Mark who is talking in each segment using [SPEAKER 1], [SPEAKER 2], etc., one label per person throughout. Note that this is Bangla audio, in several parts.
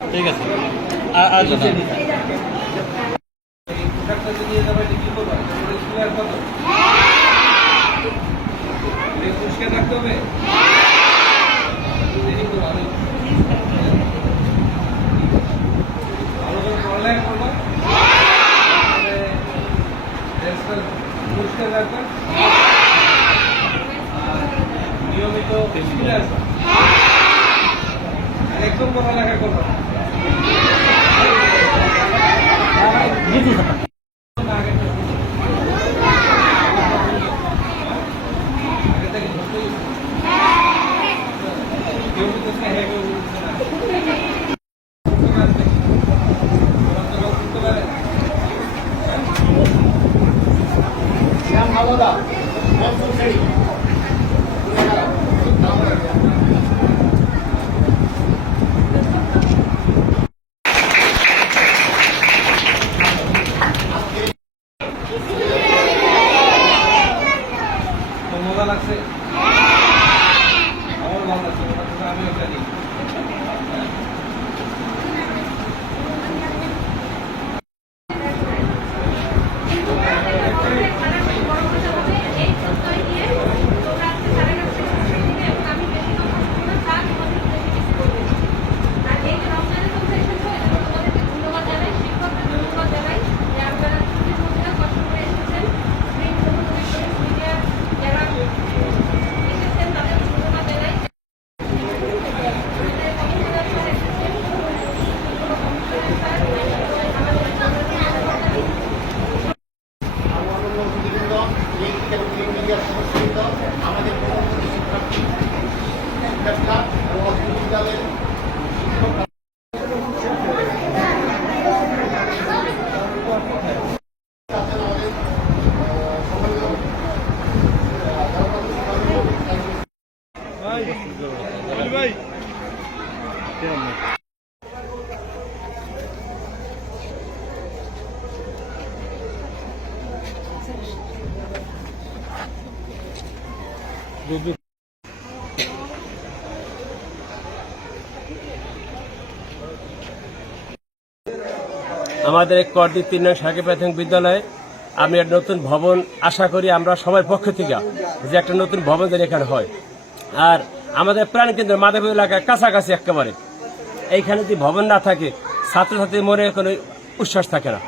[SPEAKER 1] ঠিক আছে। আর দাদা
[SPEAKER 2] পোশাকটা যদি নিয়ে যাবে এটা কি করবে স্কুলে আর কত এই পরিষ্কার রাখতে হবে দেরি তো ভালোই। ভালো করে পড়ালেখা করবা তাহলে ড্রেসটা পরিষ্কার রাখবা আর নিয়মিত স্কুলে আসবা আর একদম পড়ালেখা আগে কেউ বলতেছে হ্যাঁ কেউ
[SPEAKER 3] শ্যাম
[SPEAKER 2] তো মজা লাগছে। আমার ভালো লাগছে। আমি একটা
[SPEAKER 3] এবং ইলেকট্রিক আমাদের পরবর্তী শিক্ষার্থী শিক্ষার্থীরা এবং বিদ্যালয়ের শিক্ষকরা আছেন আমাদের
[SPEAKER 4] আমাদের করদি তিন নং সাকি প্রাথমিক বিদ্যালয়ে আমি একটা নতুন ভবন আশা করি আমরা সবার পক্ষ থেকে যে একটা নতুন ভবন যেন এখানে হয়। আর আমাদের প্রাণকেন্দ্র মাধবী এলাকার কাছাকাছি একেবারে। এইখানে যদি ভবন না থাকে, ছাত্রছাত্রীর মনে কোনো উচ্ছ্বাস থাকে না।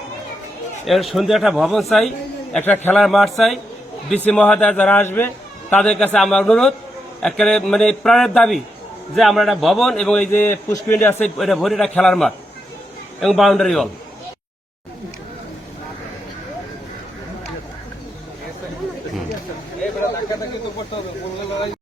[SPEAKER 4] এর সুন্দর একটা ভবন চাই, একটা খেলার মাঠ চাই। ডিসি মহোদয় যারা আসবে তাদের কাছে আমার অনুরোধ, একেবারে মানে প্রাণের দাবি যে আমরা একটা ভবন এবং এই যে পুষ্করিণী আছে, এটা ভরে একটা খেলার মাঠ এবং বাউন্ডারি
[SPEAKER 2] লড়াই